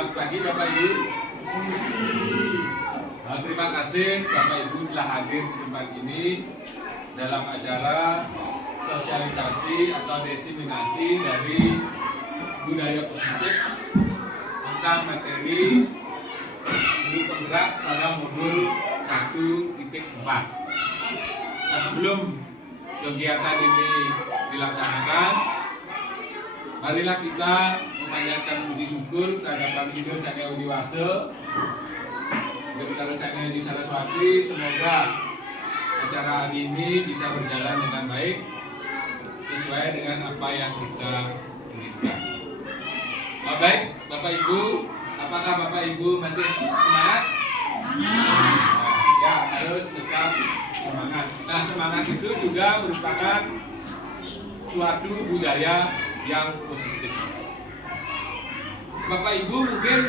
Selamat pagi Bapak Ibu. Terima kasih Bapak Ibu telah hadir di tempat ini dalam acara sosialisasi atau diseminasi dari budaya positif tentang materi guru penggerak pada modul 1.4. Nah, sebelum kegiatan ini dilaksanakan, marilah kita memanjatkan puji syukur kehadirat Ibu Sangya Widiwase, Dr. Sangya Yudi Saraswati. Semoga acara hari ini bisa berjalan dengan baik sesuai dengan apa yang kita inginkan. Baik, Bapak Ibu, apakah Bapak Ibu masih semangat? Ya, harus tetap semangat. Nah, semangat itu juga merupakan suatu budaya yang positif. Bapak Ibu mungkin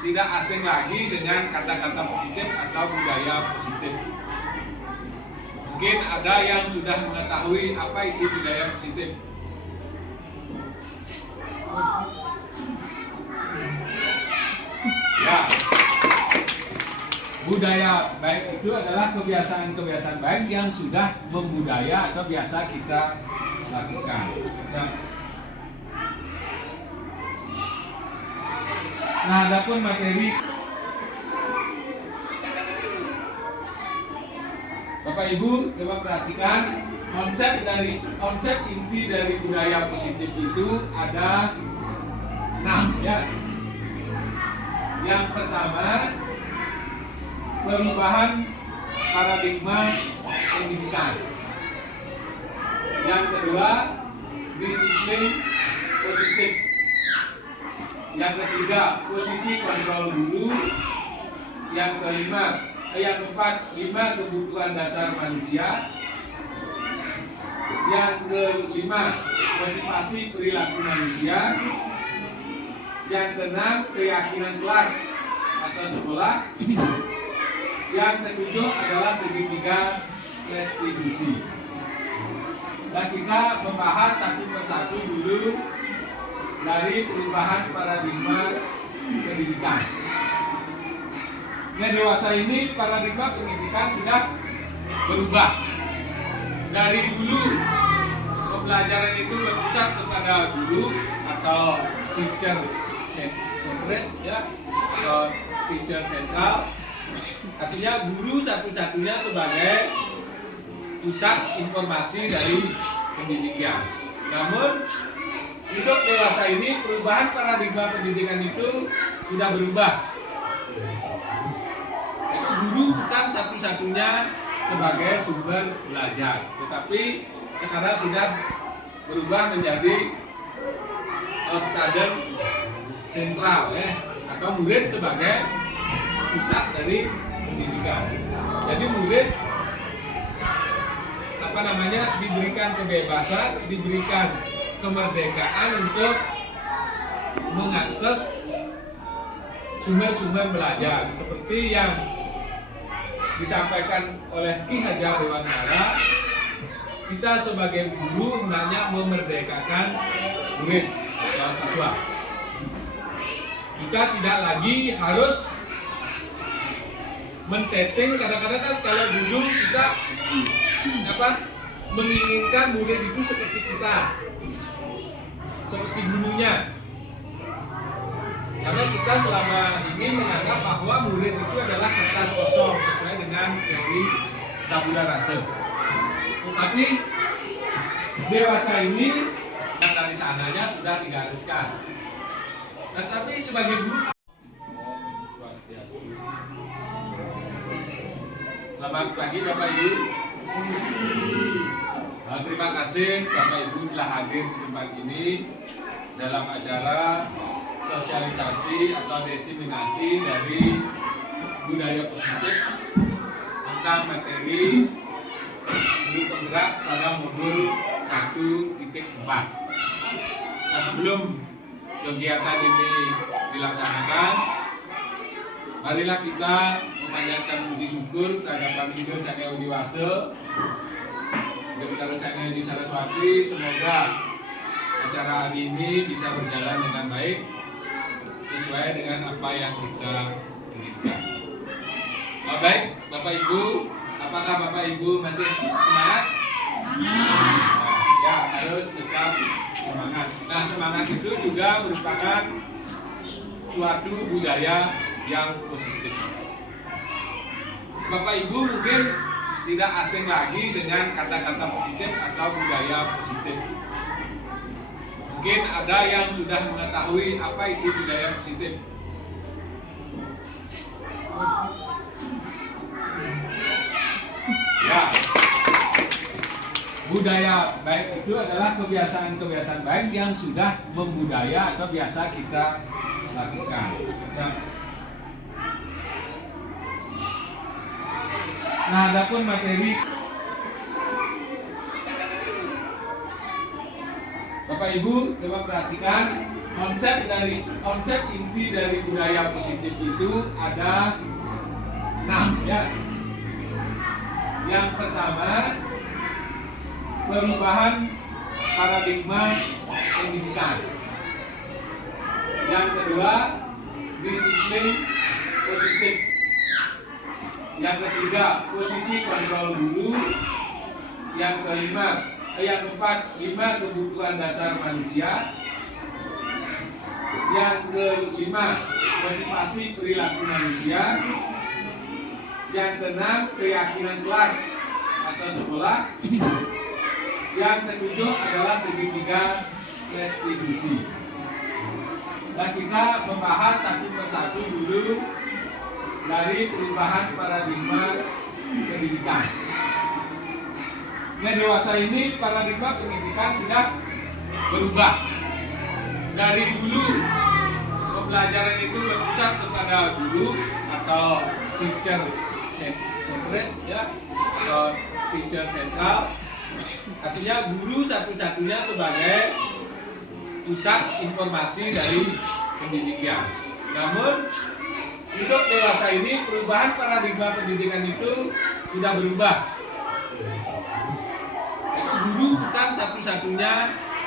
tidak asing lagi dengan kata-kata positif atau budaya positif. Mungkin ada yang sudah mengetahui apa itu budaya positif. Ya, budaya baik itu adalah kebiasaan-kebiasaan baik yang sudah membudaya atau biasa kita lakukan. Nah, adapun materi Bapak Ibu coba perhatikan konsep inti dari budaya positif itu ada 6 ya. Yang pertama, perubahan paradigma pendidikan. Yang kedua, disiplin positif. Yang ketiga, posisi kontrol guru. Yang keempat, 5 kebutuhan dasar manusia. Yang kelima, motivasi perilaku manusia. Yang keenam, keyakinan kelas atau sekolah. Yang ketujuh adalah segitiga restitusi. Nah, kita membahas satu persatu dulu dari perubahan paradigma pendidikan. Nah, dewasa ini paradigma pendidikan sudah berubah. Dari dulu pembelajaran itu berpusat kepada guru atau teacher centris ya, atau teacher sentral. Artinya guru satu-satunya sebagai pusat informasi dari pendidikan. Namun untuk dewasa ini perubahan paradigma pendidikan itu sudah berubah. Itu guru bukan satu-satunya sebagai sumber belajar, tetapi sekarang sudah berubah menjadi student sentral ya, atau murid sebagai pusat dari pendidikan. Jadi murid diberikan kebebasan, diberikan kemerdekaan untuk mengakses sumber-sumber belajar seperti yang disampaikan oleh Ki Hajar Dewantara. Kita sebagai guru hendaknya memerdekakan murid atau siswa. Kita tidak lagi harus men-setting. Kadang-kadang kan kalau dulu kita menginginkan murid itu seperti kita, seperti gurunya. Karena kita selama ini menganggap bahwa murid itu adalah kertas kosong sesuai dengan teori tabula rasa. Tetapi dewasa ini dari sananya sudah digariskan. Tetapi sebagai guru, selamat pagi Bapak Ibu. Terima kasih Bapak Ibu telah hadir di tempat ini dalam acara sosialisasi atau diseminasi dari budaya positif tentang materi guru penggerak pada modul 1.4. Nah, sebelum kegiatan ini dilaksanakan, marilah kita memanjatkan puji syukur kehadirat Ibu Sangya Widiwase, Dr. Sangya Yudi Saraswati. Semoga acara hari ini bisa berjalan dengan baik sesuai dengan apa yang kita inginkan. Baik, Bapak Ibu, apakah Bapak Ibu masih semangat? Ya, harus tetap semangat. Nah, semangat itu juga merupakan suatu budaya yang positif. Bapak Ibu mungkin tidak asing lagi dengan kata-kata positif atau budaya positif. Mungkin ada yang sudah mengetahui apa itu budaya positif. Ya, budaya baik itu adalah kebiasaan-kebiasaan baik yang sudah membudaya atau biasa kita lakukan. Nah, adapun materi Bapak Ibu coba perhatikan konsep inti dari budaya positif itu ada 6 ya. Yang pertama, perubahan paradigma pendidikan. Yang kedua, disiplin positif. Yang ketiga, posisi kontrol guru. Yang keempat, 5 kebutuhan dasar manusia. Yang kelima, motivasi perilaku manusia. Yang keenam, keyakinan kelas atau sekolah. Yang ketujuh adalah segitiga restitusi. Nah, kita membahas satu persatu dulu dari perubahan paradigma pendidikan. Nah, dewasa ini paradigma pendidikan sudah berubah. Dari dulu pembelajaran itu berpusat kepada guru atau teacher centris ya, atau teacher sentral. Artinya guru satu-satunya sebagai pusat informasi dari pendidikan. Namun untuk dewasa ini perubahan paradigma pendidikan itu sudah berubah. Itu guru bukan satu-satunya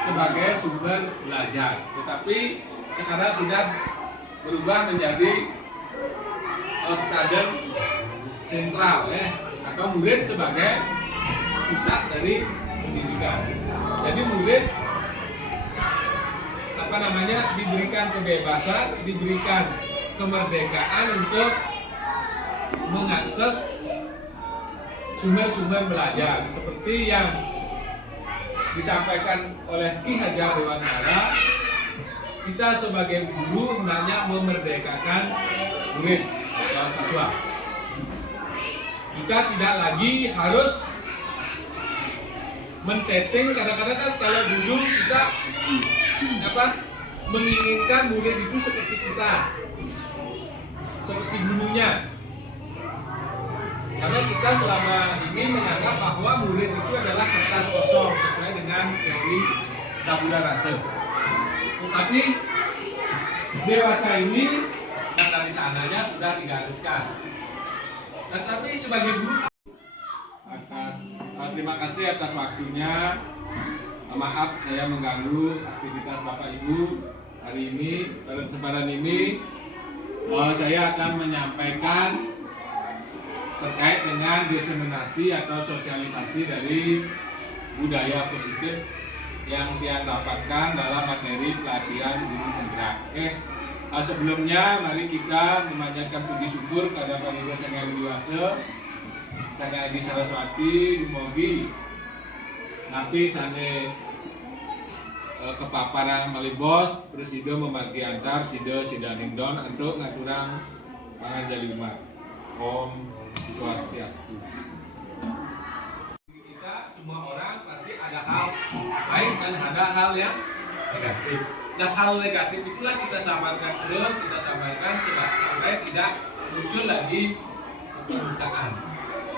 sebagai sumber belajar, tetapi sekarang sudah berubah menjadi student sentral ya, atau murid sebagai pusat dari pendidikan. Jadi murid diberikan kebebasan, diberikan kemerdekaan untuk mengakses sumber-sumber belajar seperti yang disampaikan oleh Ki Hajar Dewantara. Kita sebagai guru hendaknya memerdekakan murid atau siswa. Kita tidak lagi harus men-setting. Kadang-kadang kan kalau dulu kita menginginkan murid itu seperti kita, seperti gurunya. Karena kita selama ini menganggap bahwa murid itu adalah kertas kosong sesuai dengan teori tabula rasa. Tetapi dewasa ini dari sananya sudah digariskan. Tetapi sebagai guru terima kasih atas waktunya. Maaf saya mengganggu aktivitas Bapak Ibu hari ini. Pada kesempatan ini saya akan menyampaikan terkait dengan diseminasi atau sosialisasi dari budaya positif yang dia dapatkan dalam materi pelatihan guru penggerak. Sebelumnya mari kita memanjatkan puji syukur kepada Panitia Sangga Widiwase, Sangga Adi Saraswati, Dumogi Napi Sane kepaparan malibos Presiden membagi antar Sida Sidaningdon untuk ngaturang panganjali umat. Om Swastiastu. Kita semua orang pasti ada hal baik dan ada hal yang negatif. Nah, hal negatif itulah kita samarkan terus, kita samarkan sampai tidak muncul lagi ke permukaan.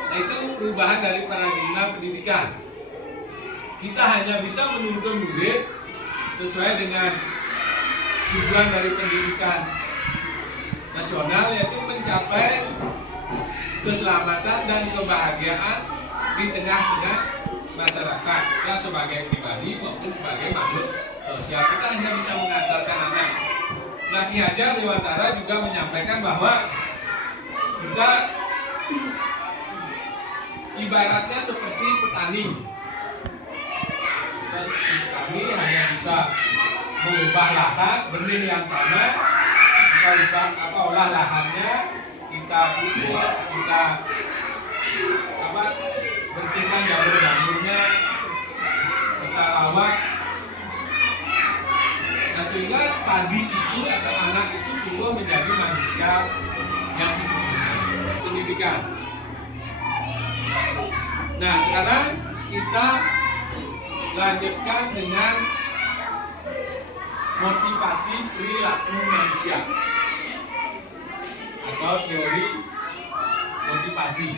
Nah, itu perubahan dari paradigma pendidikan. Kita hanya bisa menuntun murid sesuai dengan tujuan dari pendidikan nasional, yaitu mencapai keselamatan dan kebahagiaan di tengah-tengah masyarakat, ya sebagai pribadi maupun sebagai makhluk sosial. Kita hanya bisa mengantarkan anak Nah, Ki Hajar Dewantara juga menyampaikan bahwa kita ibaratnya seperti petani. Kita seperti petani hanya bisa mengubah lahan, benih yang sama, kita olah lahannya, kita pupuk, kita bersihkan jamur-jamurnya, kita rawat. Nah, sehingga padi itu atau anak itu tumbuh menjadi manusia yang sesungguhnya. Pendidikan. Nah, sekarang kita lanjutkan dengan motivasi perilaku manusia atau teori motivasi.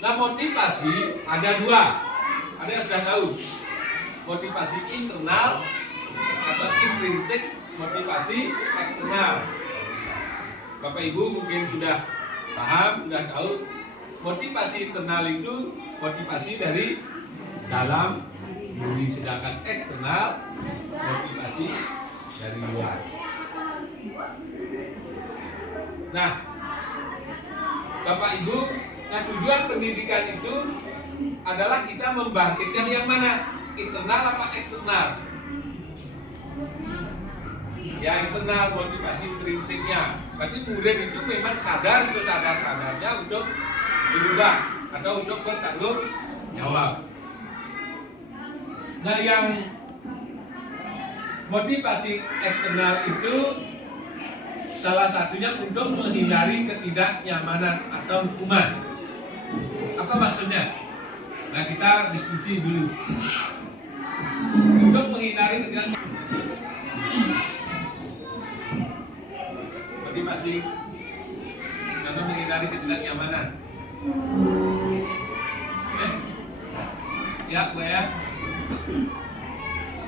Nah, motivasi ada dua. Ada yang sudah tahu. Motivasi internal atau intrinsik, motivasi eksternal. Bapak Ibu mungkin sudah paham, sudah tahu. Motivasi internal itu motivasi dari dalam diri, sedangkan eksternal motivasi dari luar. Nah, Bapak Ibu, tujuan pendidikan itu adalah kita membangkitkan yang mana? Internal apa eksternal? Ya, internal, motivasi intrinsiknya. Berarti murid itu memang sadar sesadar-sadarnya untuk berubah atau untuk bertanggung jawab. Nah, yang motivasi eksternal itu salah satunya untuk menghindari ketidaknyamanan atau hukuman. Apa maksudnya? Nah, kita diskusi dulu. Untuk menghindari ketidaknyamanan, motivasi karena menghindari ketidaknyamanan. Ya, Bu ya.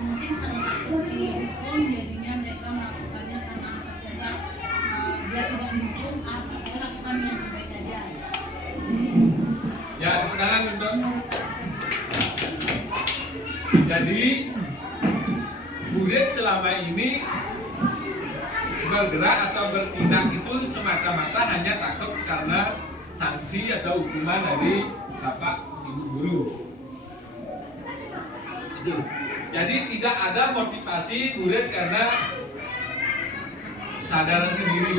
Mungkin kalau takut dihukum, jadinya mereka melakukannya karena atas dasar biar tidak dihukum, saya lakukan yang terbaik aja. Ya, tepuk tangan untuk. Jadi murid selama ini bergerak atau bertindak itu semata-mata hanya takut karena sanksi atau hukuman dari bapak ibu guru. Itu. Jadi tidak ada motivasi murid karena kesadaran sendiri.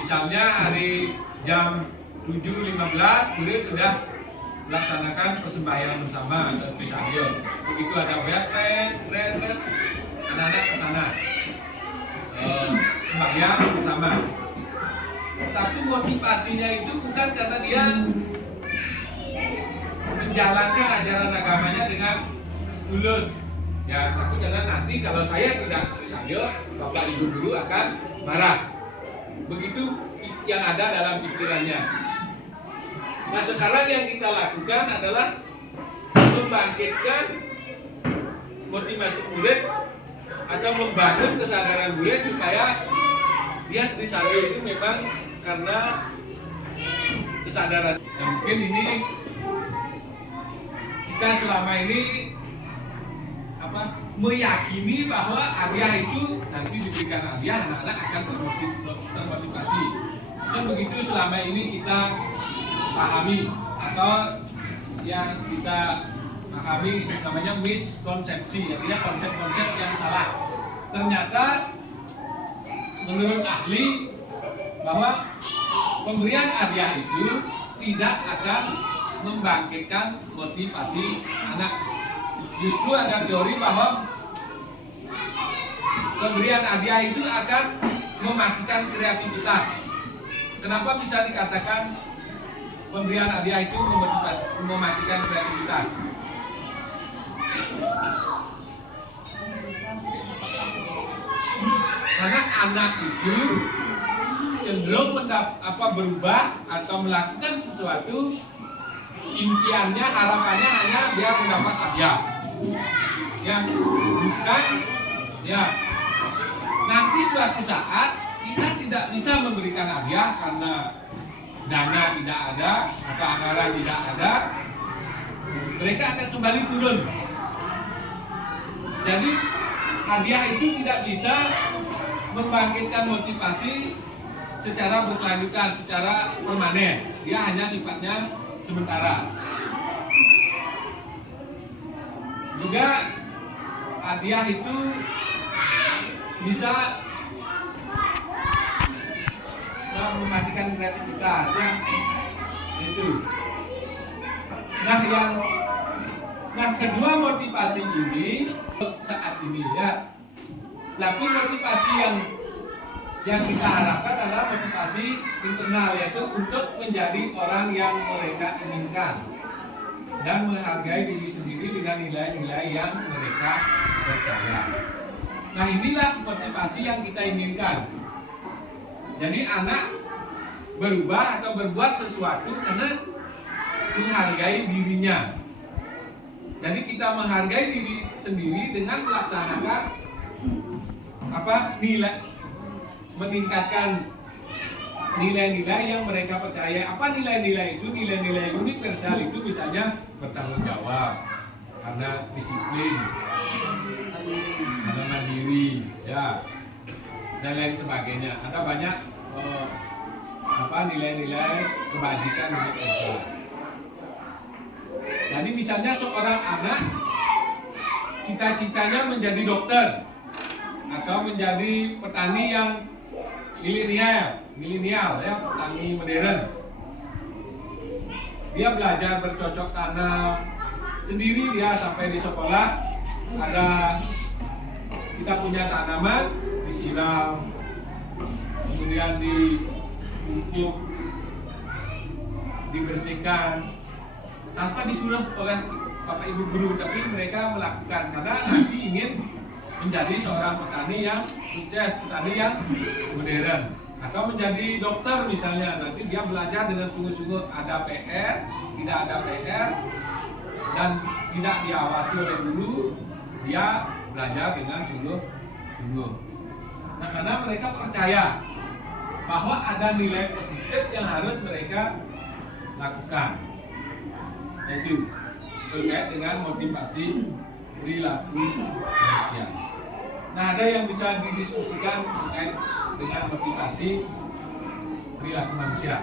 Misalnya hari jam 7.15 murid sudah melaksanakan persembahyaan bersama atau pisadio. Begitu ada red, anak-anak ke sana sembahyang bersama. Tapi motivasinya itu bukan karena dia menjalankan ajaran agamanya dengan tulus. Ya, takut jangan nanti kalau saya tidak pisadio, bapak ibu guru akan marah. Begitu yang ada dalam pikirannya. Nah, sekarang yang kita lakukan adalah membangkitkan motivasi murid atau membangun kesadaran murid supaya dia trisadio itu memang karena kesadaran. Nah, mungkin ini kita selama ini meyakini bahwa hadiah itu nanti diberikan hadiah, anak-anak akan termotivasi. Dan begitu selama ini kita pahami atau yang kita pahami namanya miskonsepsi, artinya konsep-konsep yang salah. Ternyata menurut ahli bahwa pemberian hadiah itu tidak akan membangkitkan motivasi anak. Justru ada teori bahwa pemberian hadiah itu akan mematikan kreativitas. Kenapa bisa dikatakan pemberian hadiah itu mematikan kreativitas? Karena anak itu cenderung berubah atau melakukan sesuatu, impiannya, harapannya hanya dia mendapat hadiah. Yang bukan, ya nanti suatu saat kita tidak bisa memberikan hadiah karena dana tidak ada atau anggaran tidak ada, mereka akan kembali turun. Jadi hadiah itu tidak bisa membangkitkan motivasi secara berkelanjutan, secara permanen. Dia hanya sifatnya sementara. Juga hadiah itu bisa mematikan kreativitas, ya. Itu. Nah, kedua motivasi ini saat ini, ya. Tapi motivasi yang kita harapkan adalah motivasi internal, yaitu untuk menjadi orang yang mereka inginkan dan menghargai diri sendiri dengan nilai-nilai yang mereka percaya. Nah, inilah motivasi yang kita inginkan. Jadi anak berubah atau berbuat sesuatu karena menghargai dirinya. Jadi kita menghargai diri sendiri dengan melaksanakan nilai, meningkatkan nilai-nilai yang mereka percaya. Apa nilai-nilai itu? Nilai-nilai universal itu misalnya bertanggung jawab, karena disiplin, karena mandiri, ya, dan lain sebagainya. Ada banyak nilai-nilai kebajikan universal. Jadi misalnya seorang anak cita-citanya menjadi dokter atau menjadi petani yang milenial, ya, petani modern. Dia belajar bercocok tanam sendiri, dia sampai di sekolah kita punya tanaman, disiram, kemudian dipupuk, dibersihkan tanpa disuruh oleh Bapak Ibu guru, tapi mereka melakukan karena nanti ingin menjadi seorang petani yang sukses, petani yang modern, atau menjadi dokter misalnya. Nanti dia belajar dengan sungguh-sungguh, ada PR, tidak ada PR, dan tidak diawasi oleh guru, dia belajar dengan sungguh-sungguh. Nah, karena mereka percaya bahwa ada nilai positif yang harus mereka lakukan. Itu terkait dengan motivasi perilaku manusia. Nah, ada yang bisa didiskusikan terkait dengan motivasi perilaku manusia.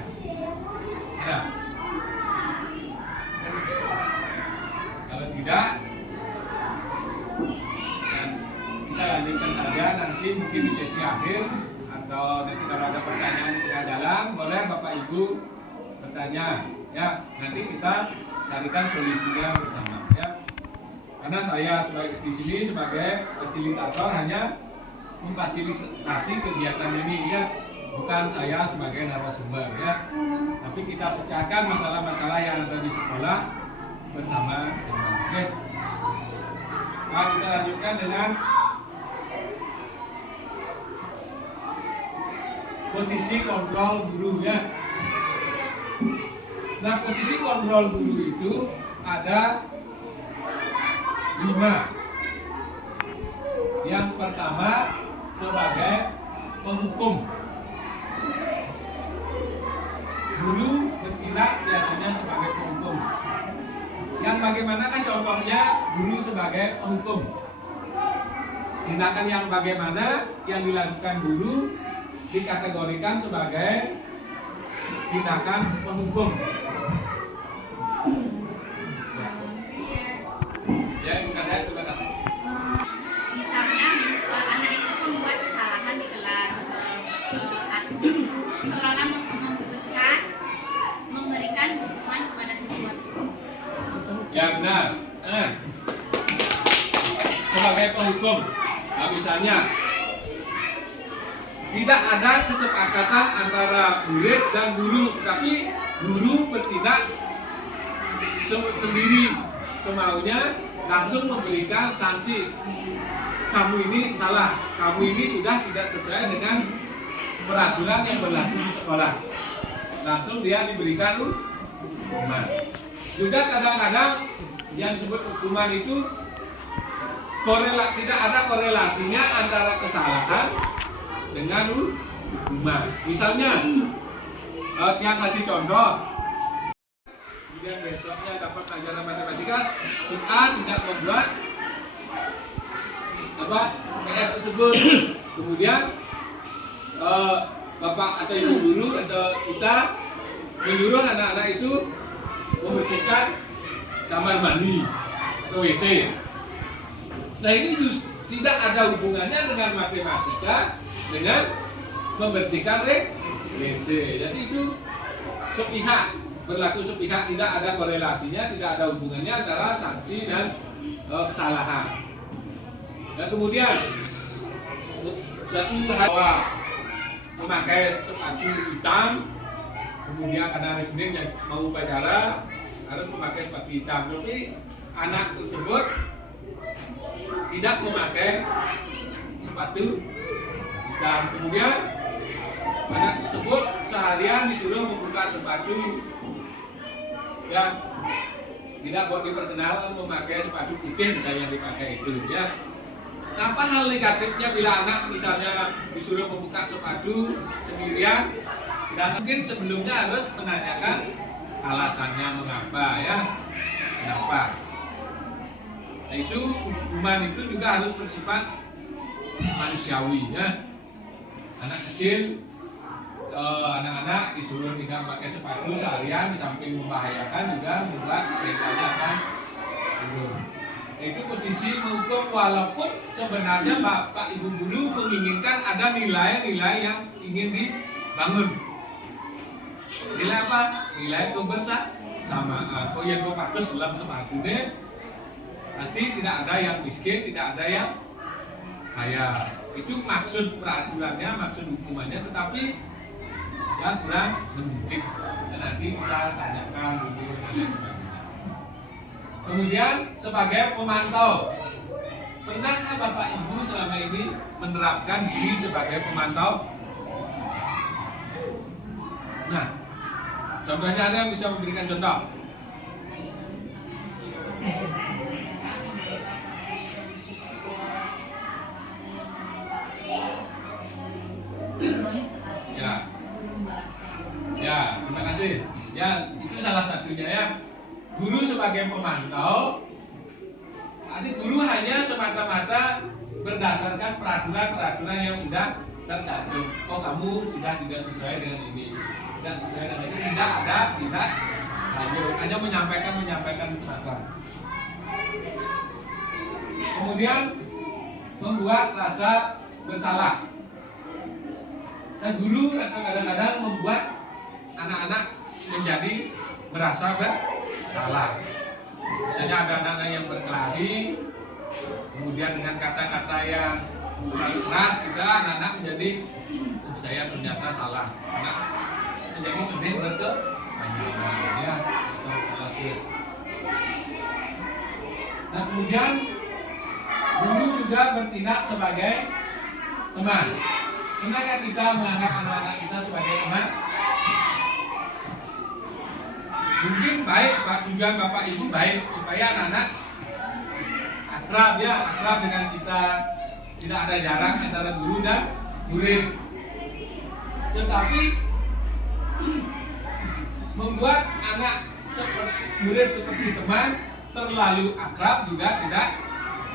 Ada? Kalau tidak, kita lanjutkan saja nanti mungkin di sesi akhir, atau nanti kalau ada pertanyaan di tengah jalan, boleh Bapak Ibu bertanya, ya. Nanti kita carikan solusinya bersama, ya. Karena saya di sini sebagai fasilitator hanya memfasilitasi kegiatan ini, ya, bukan saya sebagai narasumber, ya. Tapi kita pecahkan masalah-masalah yang ada di sekolah bersama. Oke. Nah, kita lanjutkan dengan posisi kontrol guru, ya. Nah, posisi kontrol guru itu ada 5. Yang pertama sebagai penghukum. Guru bertindak biasanya sebagai penghukum. Yang bagaimanakah contohnya guru sebagai penghukum? Tindakan yang bagaimana yang dilakukan guru dikategorikan sebagai tindakan penghukum. Ya, terima kasih. Misalnya anak itu membuat kesalahan di kelas, guru seolah-olah memutuskan memberikan hukuman kepada siswa tersebut. Ya, benar. Sebagai penghukum, nah, misalnya tidak ada kesepakatan antara murid dan guru, tapi guru bertindak sendiri semaunya, langsung memberikan sanksi. Kamu ini salah, kamu ini sudah tidak sesuai dengan peraturan yang berlaku di sekolah. Langsung dia diberikan hukuman. Juga kadang-kadang yang disebut hukuman itu tidak ada korelasinya antara kesalahan dengan hukuman. Misalnya, yang kasih contoh, kemudian besoknya dapat pelajaran matematika, si A tidak membuat apa PR tersebut. Kemudian bapak atau ibu guru atau kita menyuruh anak-anak itu membersihkan kamar mandi atau WC. Nah ini tidak ada hubungannya dengan matematika dengan membersihkan WC. Jadi itu sepihak, berlaku sepihak, tidak ada korelasinya, tidak ada hubungannya antara sanksi dan kesalahan. Nah kemudian satu bahwa memakai sepatu hitam, kemudian karena hari Senin yang mau upacara harus memakai sepatu hitam, tapi anak tersebut tidak memakai sepatu hitam. Kemudian anak tersebut seharian disuruh membuka sepatu yang tidak buat diperkenalkan memakai sepatu putih misalnya yang dipakai itu ya. Apa hal negatifnya bila anak misalnya disuruh membuka sepatu sendirian dan mungkin sebelumnya harus menanyakan alasannya mengapa ya, kenapa. Nah itu hukuman itu juga harus bersifat manusiawi ya. Anak kecil, anak-anak disuruh tidak pakai sepatu seharian di samping membahayakan juga membuat mereka akan turun. Itu posisi menghukum walaupun sebenarnya bapak ibu guru menginginkan ada nilai-nilai yang ingin dibangun. Nilai apa? Nilai kebersamaan. Oh yang berpatus dalam sepatu ini pasti tidak ada yang miskin, tidak ada yang kaya. Itu maksud peraturannya, maksud hukumannya, tetapi ya kurang mendidik. Dan nanti kita tanyakan dulu dan lain sebagainya. Kemudian sebagai pemantau, pernahkah Bapak Ibu selama ini menerapkan diri sebagai pemantau? Nah, contohnya ada yang bisa memberikan contoh? Ya, terima kasih. Ya, itu salah satunya ya. Guru sebagai pemantau, adik guru hanya semata-mata berdasarkan peraturan-peraturan yang sudah tercantum. Oh kamu sudah tidak sesuai dengan ini, tidak sesuai dengan ini, tidak lanjut, hanya menyampaikan semata. Kemudian membuat rasa bersalah. Nah guru kadang-kadang membuat anak-anak menjadi merasa bersalah. Misalnya ada anak-anak yang berkelahi, kemudian dengan kata-kata yang terlalu keras kita anak-anak menjadi saya ternyata salah. Anak menjadi sedih berkepanjangan ya. Nah kemudian guru juga bertindak sebagai teman. Pernahkah kita menganggap anak-anak kita sebagai teman? Mungkin baik, tujuan Bapak Ibu baik supaya anak-anak akrab dengan kita, tidak ada jarak antara guru dan murid. Tetapi membuat anak murid seperti teman terlalu akrab juga tidak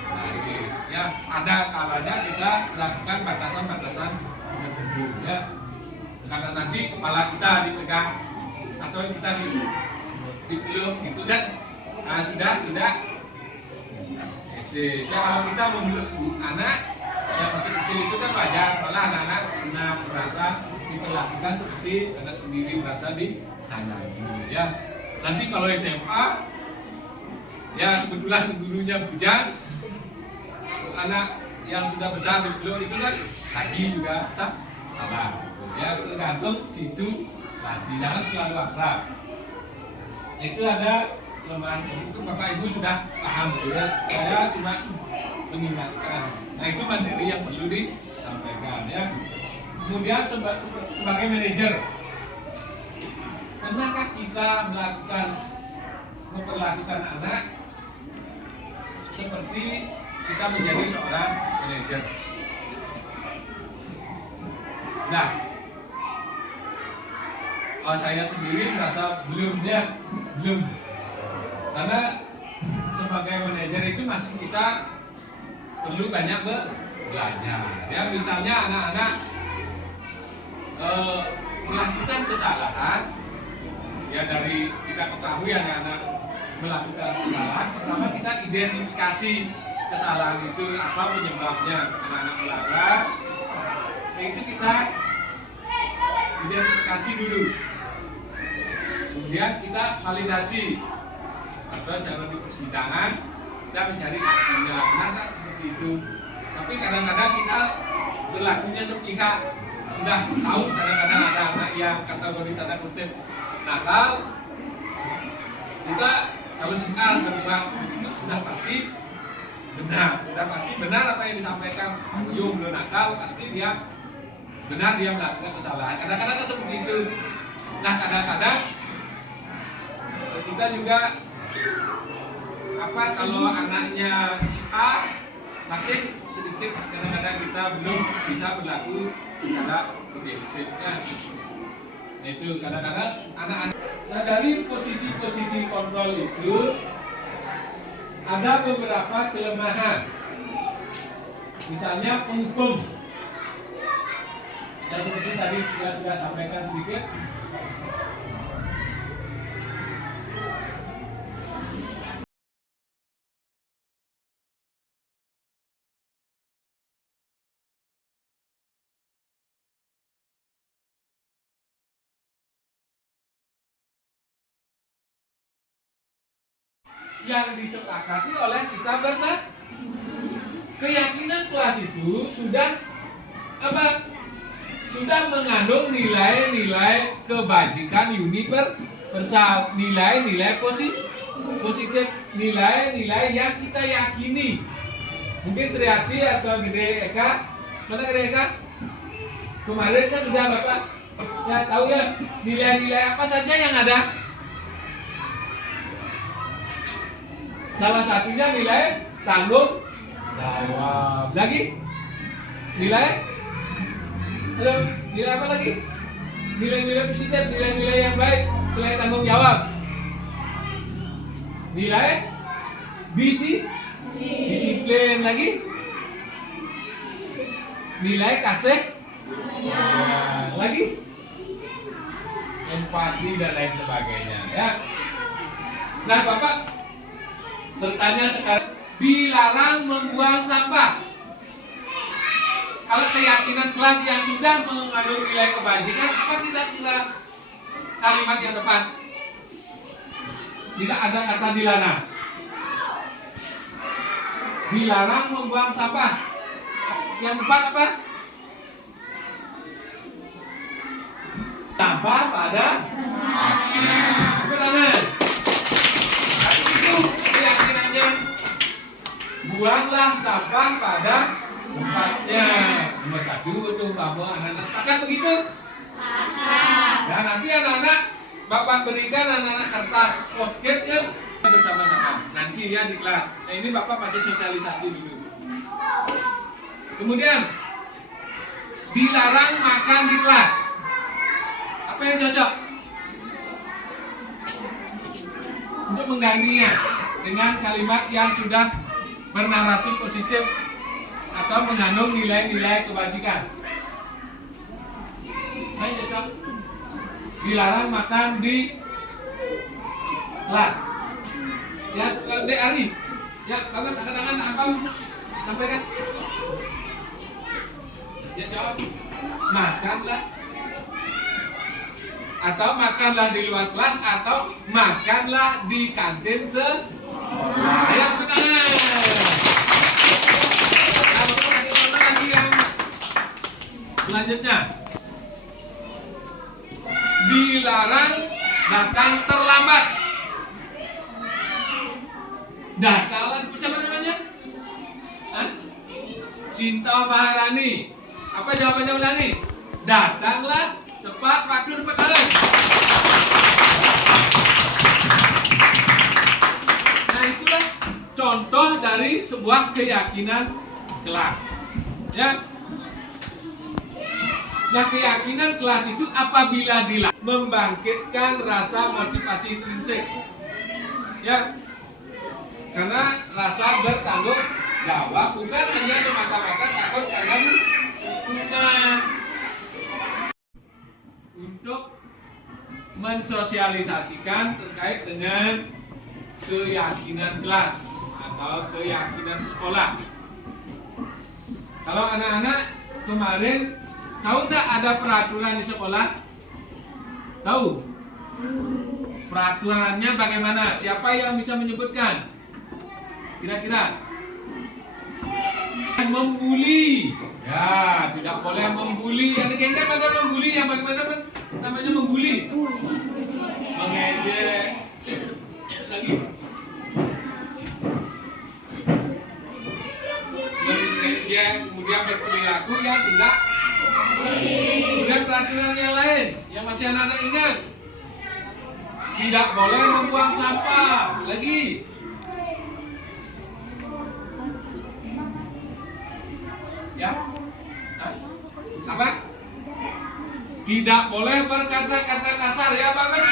baik. Ya, ada kalanya kita melakukan batasan-batasan tertentu. Ya, karena nanti kepala kita dipegang atau kita dipeluk gitu kan, nah, sudah tidak. Kalau kita memeluk anak yang masih kecil itu kan wajar, malah anak-anak senang merasa diperlakukan seperti anak sendiri merasa disayangi. Ya, nanti kalau SMA, ya kebetulan gurunya bujang, anak yang sudah besar dipeluk itu kan lagi juga salah. Ya tergantung situasi, jangan terlalu akrab. Itu ada kelemahan itu Bapak Ibu sudah paham ya. Saya cuma mengingatkan. Nah itu materi yang perlu disampaikan ya. Kemudian sebagai manajer, pernahkah kita memperlakukan anak seperti kita menjadi seorang manajer? Nah, saya sendiri merasa belum, karena sebagai manajer itu masih kita perlu banyak belajar. Ya, misalnya anak-anak melakukan kesalahan, ya dari kita ketahui anak-anak melakukan kesalahan, pertama kita identifikasi kesalahan itu apa penyebabnya anak-anak melanggar, itu kita identifikasi dulu, kemudian kita validasi atau cara di persidangan kita mencari saksinya, benar nggak seperti itu. Tapi kadang-kadang kita berlakunya sepihak, sudah tahu kadang-kadang ada anak yang kategori tanda kutip nakal, kita kalau sekal berbuat begitu sudah pasti benar apa yang disampaikan Pak Yung belum nakal, pasti dia benar, dia melakukan kesalahan. Kadang-kadang kan seperti itu. Nah, kadang-kadang kita juga kalau anaknya si A masih sedikit, kadang-kadang kita belum bisa berlaku secara objektifnya. Nah, itu kadang-kadang anak-anak. Nah, dari posisi-posisi kontrol itu ada beberapa kelemahan. Misalnya penghukum, yang seperti tadi kita sudah sampaikan sedikit. Yang disepakati oleh kita bersama. Keyakinan kelas itu sudah sudah mengandung nilai-nilai kebajikan universal, nilai-nilai positif, nilai-nilai yang kita yakini. Mungkin Sriati atau Gede Eka, mana Gede Eka? Kemarin kan sudah Bapak ya tahu ya nilai-nilai apa saja yang ada. Salah satunya nilai tanggung jawab. Lagi nilai apa lagi? Nilai-nilai positif, nilai-nilai yang baik selain tanggung jawab. Nilai disiplin lagi. Nilai kasih lagi. Empati dan lain sebagainya ya. Nah, Bapak bertanya sekarang, dilarang membuang sampah. Kalau keyakinan kelas yang sudah mengandung nilai kebajikan, apa kira-kira kalimat yang depan? Tidak ada kata dilarang. Dilarang membuang sampah. Yang depan apa? Sampah pada tempatnya. Itu keyakinannya. Buanglah sampah pada tempatnya. Nomor 1 itu bahwa anak-anak sepakat begitu. Ya, nanti anak-anak Bapak berikan anak-anak kertas post-it ya bersama-sama. Nanti ya di kelas. Nah, ini Bapak masih sosialisasi dulu. Kemudian dilarang makan di kelas. Apa yang cocok? Untuk menggantinya dengan kalimat yang sudah bernarasi positif atau mengandung nilai-nilai kebajikan. Ayo cocok. Dilarang makan di kelas. Ya, Dek Ari. Ya, bagus. Angkat tangan, Akam. Sampaikan. Ya, jawab. Makanlah. Atau makanlah di luar kelas, atau makanlah di kantin sekolah. Ayo, angkat tangan. Nah, Bapak kasih contoh lagi yang selanjutnya. Dilarang datang terlambat. Datanglah, siapa namanya? Hah? Cinta Maharani. Apa jawabannya Maharani? Datanglah tepat waktu tepat hari. Nah, itulah contoh dari sebuah keyakinan kelas. Ya. Nah, keyakinan kelas itu apabila membangkitkan rasa motivasi intrinsik. Ya. Karena rasa bertanggung jawab bukan hanya mensosialisasikan terkait dengan keyakinan kelas atau keyakinan sekolah. Kalau anak-anak kemarin tahu tak ada peraturan di sekolah? Tahu? Peraturannya bagaimana? Siapa yang bisa menyebutkan? Kira-kira? Membuli. Ya, tidak boleh membuli. Yang dikengkang ada membuli. Yang bagaimana namanya membuli? Mengejek. Lagi. Mengejek, kemudian berperilaku yang tidak. Kemudian peraturan yang lain yang masih anak-anak ingat. Tidak boleh membuang sampah. Lagi. Ya. Apa? Tidak boleh berkata-kata kasar ya, bagus.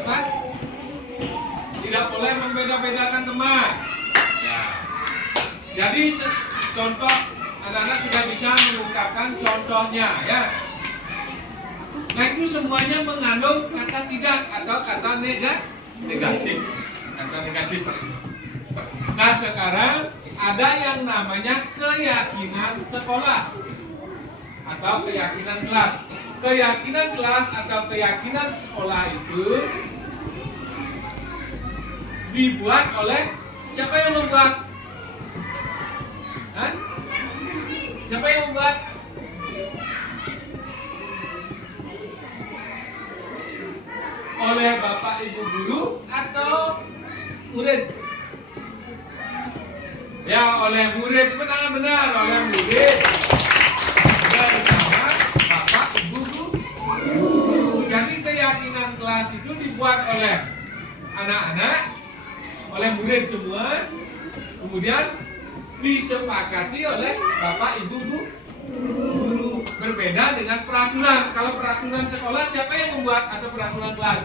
Apa? Tidak boleh membeda-bedakan teman. Ya. Jadi contoh anak-anak sudah bisa mengungkapkan contohnya ya. Nah itu semuanya mengandung kata tidak atau kata negatif. Kata negatif. Nah sekarang ada yang namanya keyakinan sekolah atau keyakinan kelas. Keyakinan kelas atau keyakinan sekolah itu dibuat oleh siapa yang membuat? Hah? Siapa yang membuat? Oleh bapak ibu guru atau murid? Ya oleh murid, benar oleh murid. Dan sama bapak ibu guru. Jadi keyakinan kelas itu dibuat oleh anak-anak, oleh murid semua, kemudian disepakati oleh bapak ibu guru. Berbeda dengan peraturan. Kalau peraturan sekolah siapa yang membuat atau peraturan kelas?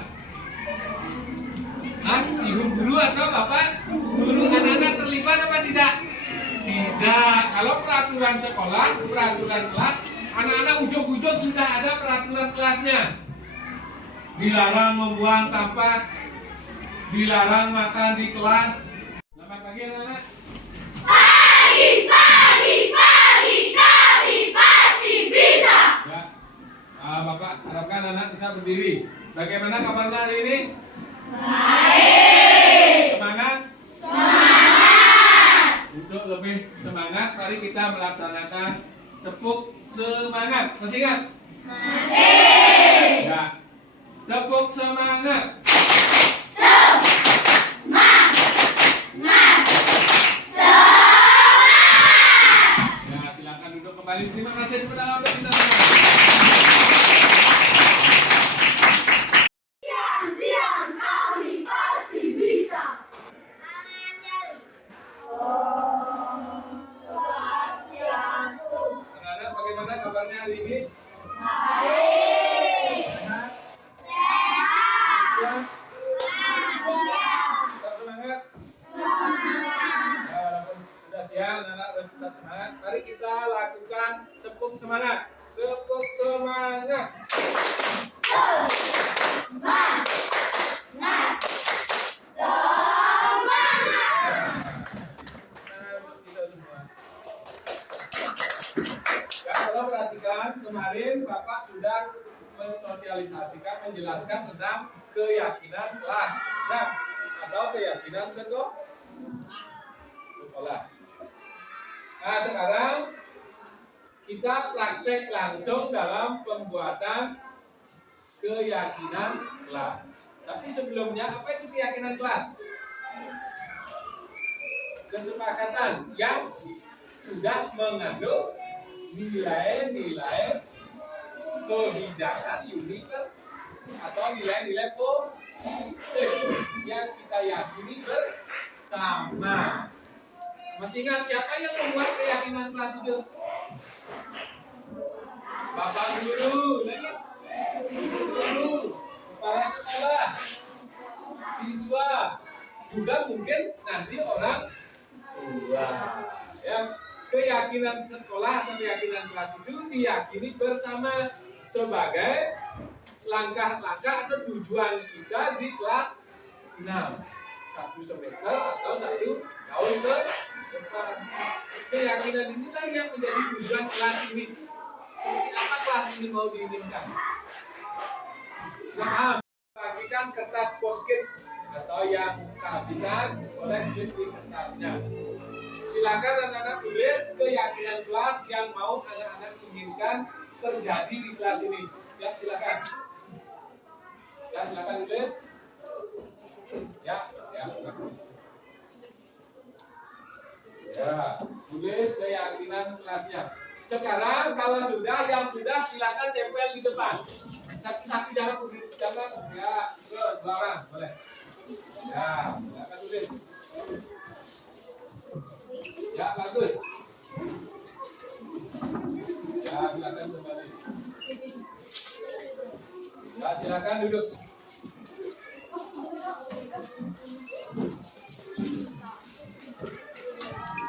Hah? Ibu guru atau bapak guru? Anak-anak terlibat apa tidak? Tidak. Kalau peraturan sekolah, peraturan kelas, anak-anak ujuk-ujuk sudah ada peraturan kelasnya. Dilarang membuang sampah, dilarang makan di kelas. Selamat pagi anak-anak. Bapak harapkan anak kita berdiri. Bagaimana kabarnya hari ini? Baik. Semangat? Semangat. Untuk lebih semangat, mari kita melaksanakan tepuk semangat. Masih ingat? Masih. Ya. Tepuk semangat. Semangat. Semangat. Ya, silakan duduk kembali. Terima kasih kepada Allah kita. Hari ini baik. Sehat. Tetap semangat. Walaupun sudah siang, anak harus tetap semangat. Mari kita lakukan tepuk semangat. Tepuk semangat. Semangat. Kalau perhatikan kemarin Bapak sudah mensosialisasikan, menjelaskan tentang keyakinan kelas atau keyakinan sekolah. Nah sekarang kita praktek langsung dalam pembuatan keyakinan kelas. Tapi sebelumnya apa itu keyakinan kelas? Kesepakatan yang sudah mengandung nilai-nilai kebijakan universal atau nilai-nilai positif yang kita yakini bersama. Masih ingat siapa yang membuat keyakinan kelas itu? Bapak guru, lagi guru, kepala sekolah, siswa, juga mungkin nanti orang tua. Ya, keyakinan keyakinan sekolah atau keyakinan kelas itu diyakini bersama sebagai langkah-langkah atau tujuan kita di kelas 6, satu semester atau satu tahun ke depan. Keyakinan inilah yang menjadi tujuan kelas ini. Seperti apa kelas ini mau diinginkan? Paham? Bagikan kertas post-it atau yang kehabisan boleh tulis di kertasnya. Silakan anak-anak tulis keyakinan kelas yang mau anak-anak inginkan terjadi di kelas ini. Ya, silakan. Ya, silakan tulis. Ya. Ya, tulis keyakinan kelasnya. Sekarang kalau sudah, yang sudah silakan tempel di depan. Satu jangan ya, dua orang boleh. Ya, silakan tulis. Ya, bagus. Ya, silakan kembali. Ya, silakan duduk.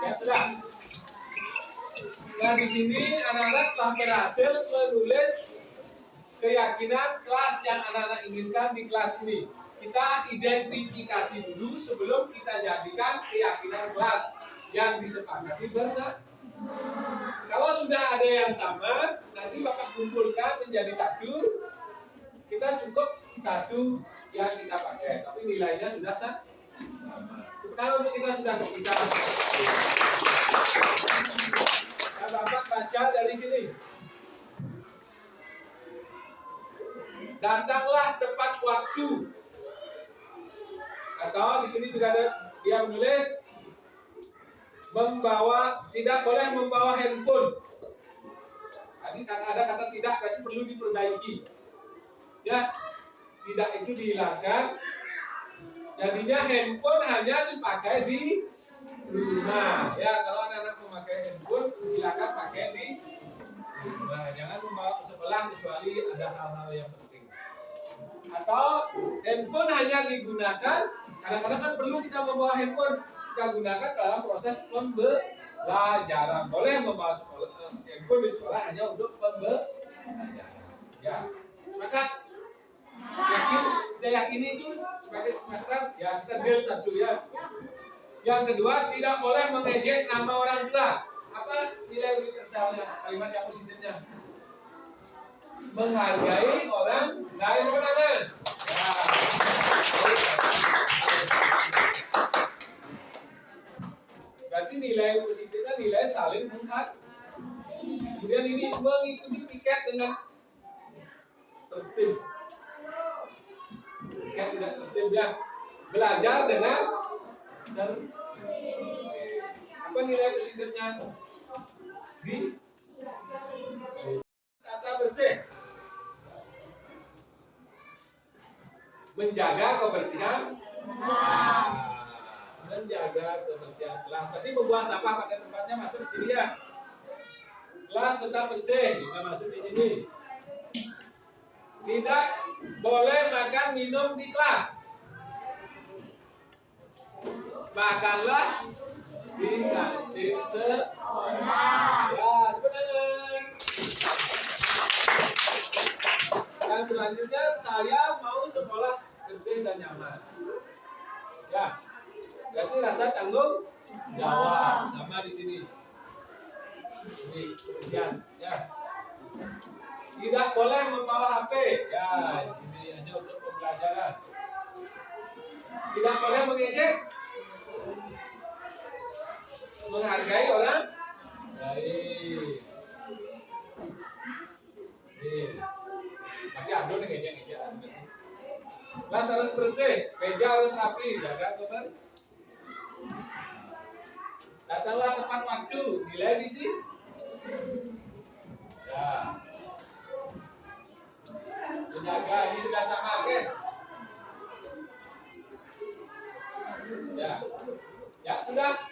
Ya, sudah. Nah, di sini anak-anak telah berhasil menulis keyakinan kelas yang anak-anak inginkan di kelas ini. Kita identifikasi dulu sebelum kita jadikan keyakinan kelas yang disepakati bersama. Kalau sudah ada yang sama, nanti Bapak kumpulkan menjadi satu. Kita cukup satu yang kita pakai, tapi nilainya sudah sama. Nah, untuk kita sudah bisa. Nah, Bapak baca dari sini. Datanglah tepat waktu. Atau di sini juga ada dia menulis tidak boleh membawa handphone. Tadi ada kata tidak, tapi perlu diperbaiki. Ya, tidak itu dihilangkan. Jadinya handphone hanya dipakai di rumah. Ya, kalau anak-anak memakai handphone, silakan pakai di rumah. Jangan membawa ke sekolah kecuali ada hal-hal yang penting. Atau handphone hanya digunakan, kadang-kadang kan perlu kita membawa handphone, kita gunakan dalam proses pembelajaran. Boleh membawa handphone di sekolah hanya untuk pembelajaran. Ya, maka kita yakini itu sebagai semacam ya, kita deal satu ya. Yang kedua, tidak boleh mengejek nama orang tua. Apa nilai universalnya, kalimat yang positifnya? Menghargai orang lain. Pertama ya. Berarti nilai positifnya nilai saling menghargai. Kemudian ini mengikuti tiket dengan tertib. Tiket tidak tertib ya. Belajar dengan tertib. Apa nilai positifnya? Kata bersih. Menjaga kebersihan. Menjaga kebersihan kelas. Berarti membuang sampah pada tempatnya masuk di sini ya. Kelas tetap bersih, juga masuk di sini. Tidak boleh makan minum di kelas. Makanlah di kantin sekolah. Ya, benar. Dan selanjutnya saya mau sekolah bersih dan nyaman. Ya, berarti rasa tanggung jawab sama di sini. Ini kemudian, ya. Tidak boleh membawa HP. Ya, di sini aja untuk pembelajaran. Tidak boleh mengejek. Menghargai orang lain. Tapi ada nih ngejek-ngejek. Kelas harus bersih, meja harus rapi, jaga kebersihan. Datanglah tepat waktu, nilai di sini. Ya. Menjaga, ini sudah sama kan? Ya. Ya, sudah.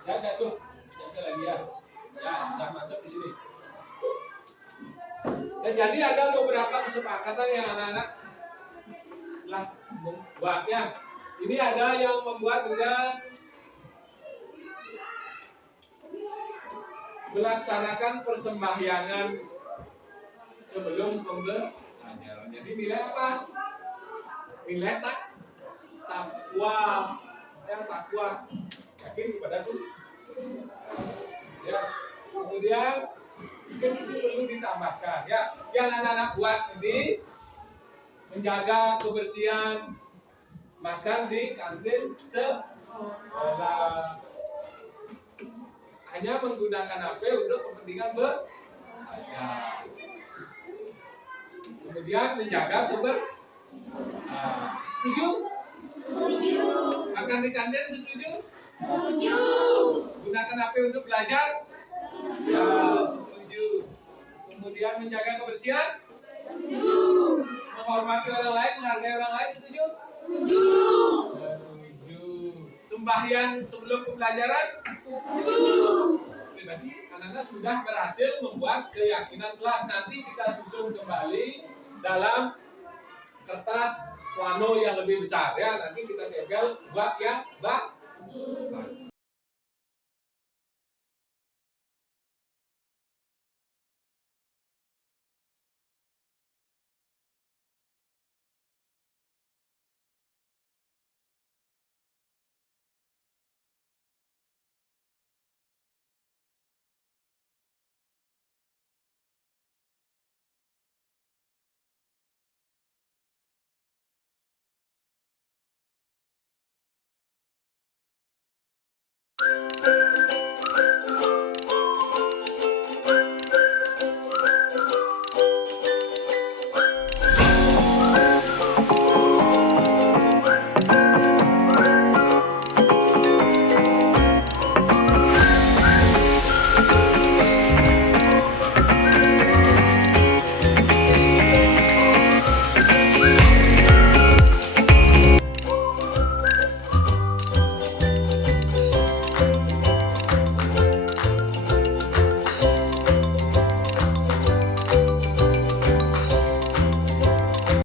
Jaga tuh, jaga lagi ya. Ya, sudah masuk di sini. Dan jadi ada beberapa kesepakatan yang anak-anak telah membuatnya. Ini ada yang membuat dengan melaksanakan persembahyangan sebelum pembelajaran. Jadi nilai apa? Nilai takwa, yang takwa, yakin kepada Tuhan. Ya, kemudian mungkin itu perlu ditambahkan. Ya, yang anak-anak buat ini menjaga kebersihan makan di kantin sekolah. Hanya menggunakan HP untuk kepentingan belajar. Kemudian menjaga setuju? Setuju. Makan di kantin setuju? Setuju. Gunakan HP untuk belajar? Ya, setuju. Kemudian menjaga kebersihan? Setuju. Menghormati orang lain, menghargai orang lain, setuju? Setuju. Setuju. Sembahyang sebelum pembelajaran? Setuju. Oke, berarti anak-anak sudah berhasil membuat keyakinan kelas. Nanti kita susun kembali dalam kertas plano yang lebih besar ya. Nanti kita tempel buat yang bagus.